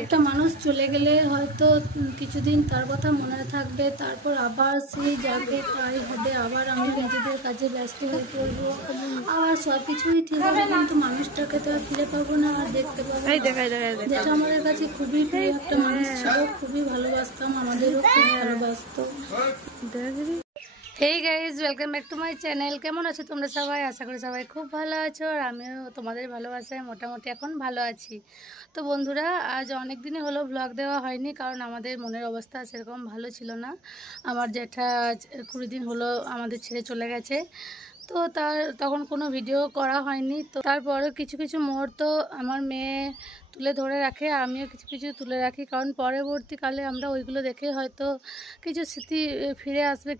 একটা মানুষ চলে গেলে হয়তো কিছুদিন তার কথা মনে থাকবে, তারপর আবার সেই যাবে, তাই হবে, আবার আমি নিজেদের কাজে ব্যস্ত হয়ে পড়বো, আবার সব কিছুই ঠিক হবে, কিন্তু মানুষটাকে তো আর ফিরে পাবো না, আর দেখতে পাবো না। যেটা আমাদের কাছে খুবই প্রিয় একটা মানুষ ছিল, খুবই ভালোবাসতাম, আমাদেরও খুব ভালোবাসতো। Hey guys, welcome back to my channel. কেমন আছো তোমরা সবাই? আশা করি সবাই খুব ভালো আছো, আর আমিও তোমাদের ভালোবাসায় মোটামুটি এখন ভালো আছি। তো বন্ধুরা, আজ অনেক দিনই হলো ব্লগ দেওয়া হয়নি, কারণ আমাদের মনের অবস্থা সেরকম ভালো ছিল না। আমার জ্যাঠা 20 দিন হলো আমাদের ছেড়ে চলে গেছে, তো তখন কোনো ভিডিও করা হয়নি। তো তারপরে কিছু কিছু মুহূর্ত আমার মেয়ে তুলে ধরে রাখে, আমিও কিছু কিছু তুলে রাখি, কারণ পরবর্তীকালে আমরা ওইগুলো দেখে হয়তো কিছু স্মৃতি ফিরে আসবে,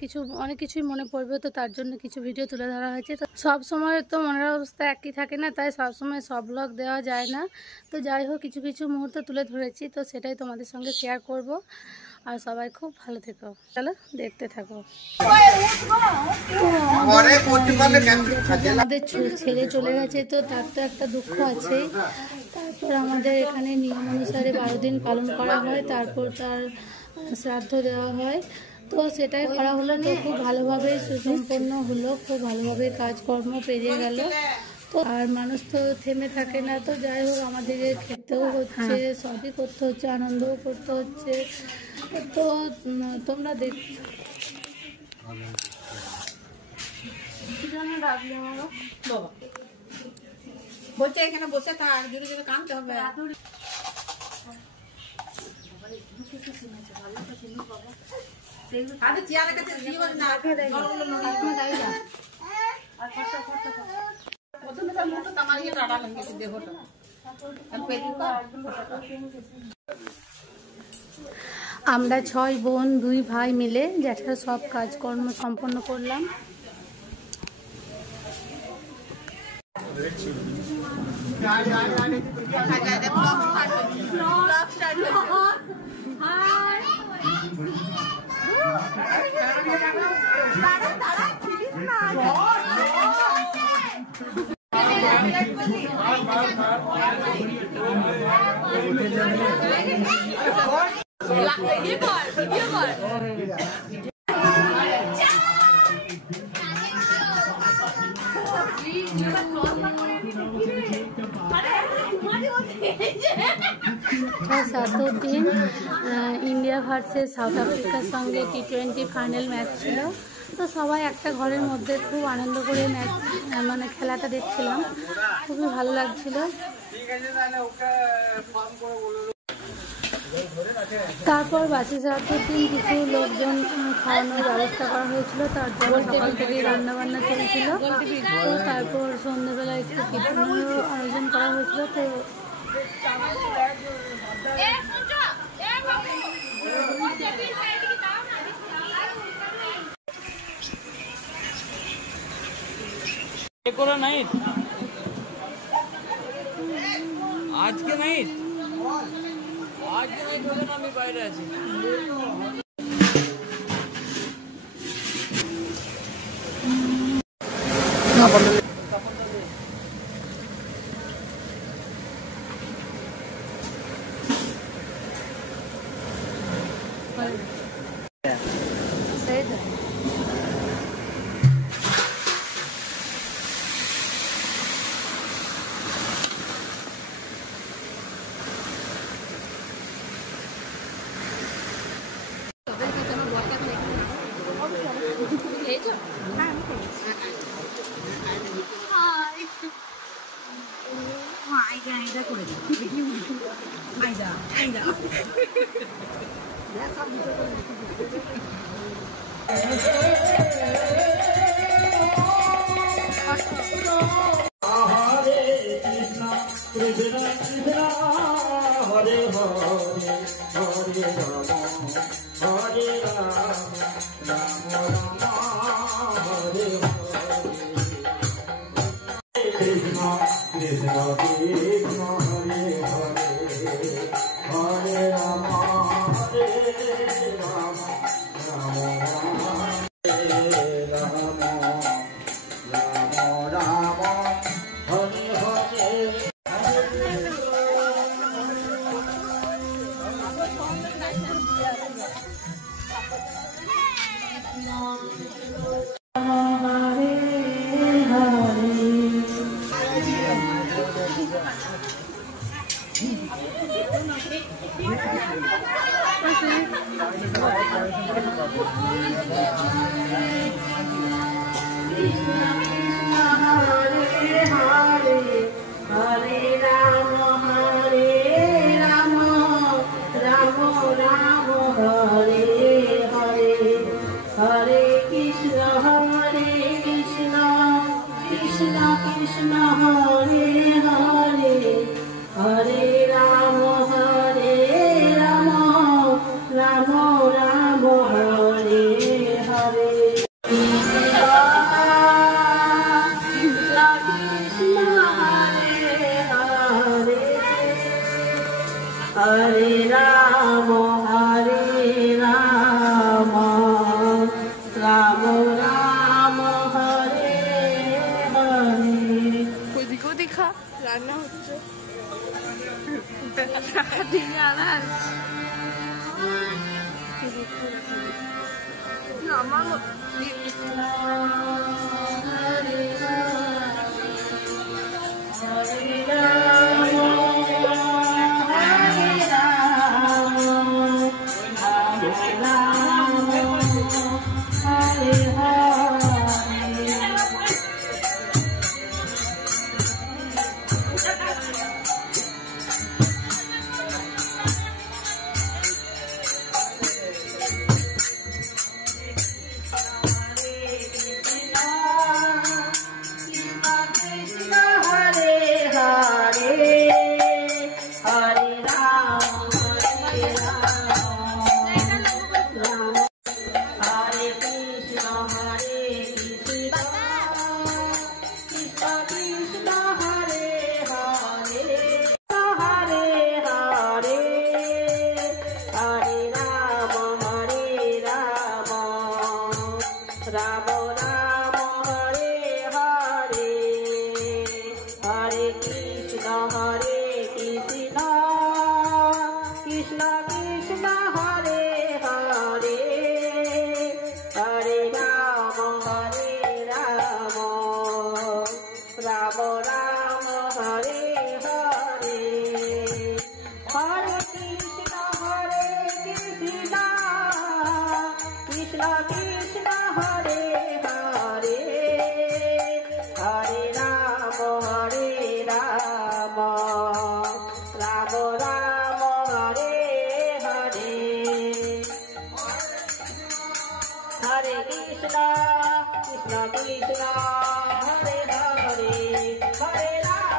অনেক কিছুই মনে পড়বে। তো তার জন্য কিছু ভিডিও তুলে ধরা হয়েছে। তো সব সময় তো মনের অবস্থা একই থাকে না, তাই সব সময় সব ব্লগ দেওয়া যায় না। তো যাই হোক, কিছু কিছু মুহূর্ত তুলে ধরেছি, তো সেটাই তোমাদের সঙ্গে শেয়ার করব। আর সবাই খুব ভালো থেকো, চলো দেখতে থাকো। আমাদের ছেড়ে চলে গেছে, তো তার তো একটা দুঃখ আছে। তারপর আমাদের এখানে নিয়ম অনুসারে 12 দিন পালন করা হয়, তারপর তার শ্রাদ্ধ দেওয়া হয়। তো সেটাই করা হলো, তো খুব ভালোভাবে সুসম্পন্ন হলো, খুব ভালোভাবে কাজকর্ম পেরিয়ে গেল। তো আর মানুষ তো থেমে থাকে না, তো যাই হোক আমাদেরকে খেতেও হচ্ছে, সবই করতে হচ্ছে, আনন্দও করতে হচ্ছে। তো তোমরা দেখ বলছে এখানে বসে থাক, জোরে জোরে কানতে হবে। চেয়ারের কাছে আমরা 6 বোন 2 ভাই মিলে জ্যাঠার সব কাজকর্ম সম্পন্ন করলাম। সাতও দিন ইন্ডিয়া ভার্সেস সাউথ আফ্রিকার সঙ্গে T20 ফাইনাল ম্যাচ ছিল। তো সবাই একটা ঘরের মধ্যে খুব আনন্দ করে মানে খেলাটা দেখছিলাম, খুবই ভালো লাগছিল। তারপর বাসি শ্রাদ্ধের দিন কিছু লোকজন খাওয়ানোর ব্যবস্থা করা হয়েছিল, তার জন্য সকাল থেকে রান্নাবান্না চলছিল। তো তারপর সন্ধ্যেবেলা একটু কীর্তনেরও আয়োজন করা হয়েছিল। তো আজকে নাইট আমি বাইরে আছি। রান্না হচ্ছে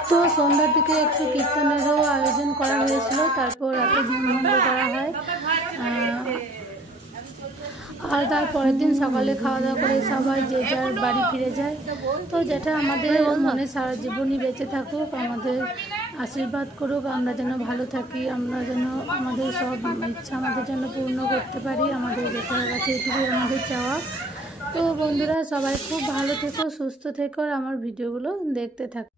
তো সন্ধ্যার দিকে একটু কীর্তনেরও আয়োজন করা হয়েছিল, তারপর রাতে ধূমভঙ্গ করা হয়। আর তারপরের দিন সকালে খাওয়া দাওয়া করে সবাই যে যার বাড়ি ফিরে যায়। তো যেটা আমাদের মনে সারা জীবনই বেঁচে থাকুক, আমাদের আশীর্বাদ করুক, আমরা যেন ভালো থাকি, আমরা যেন আমাদের সব ইচ্ছা আমাদের জন্য পূর্ণ করতে পারি, আমাদের যেটার কাছে এটুকুই আমাদের চাওয়া। তো বন্ধুরা সবাই খুব ভালো থেকো, সুস্থ থেকো, আর আমার ভিডিওগুলো দেখতে থাকো।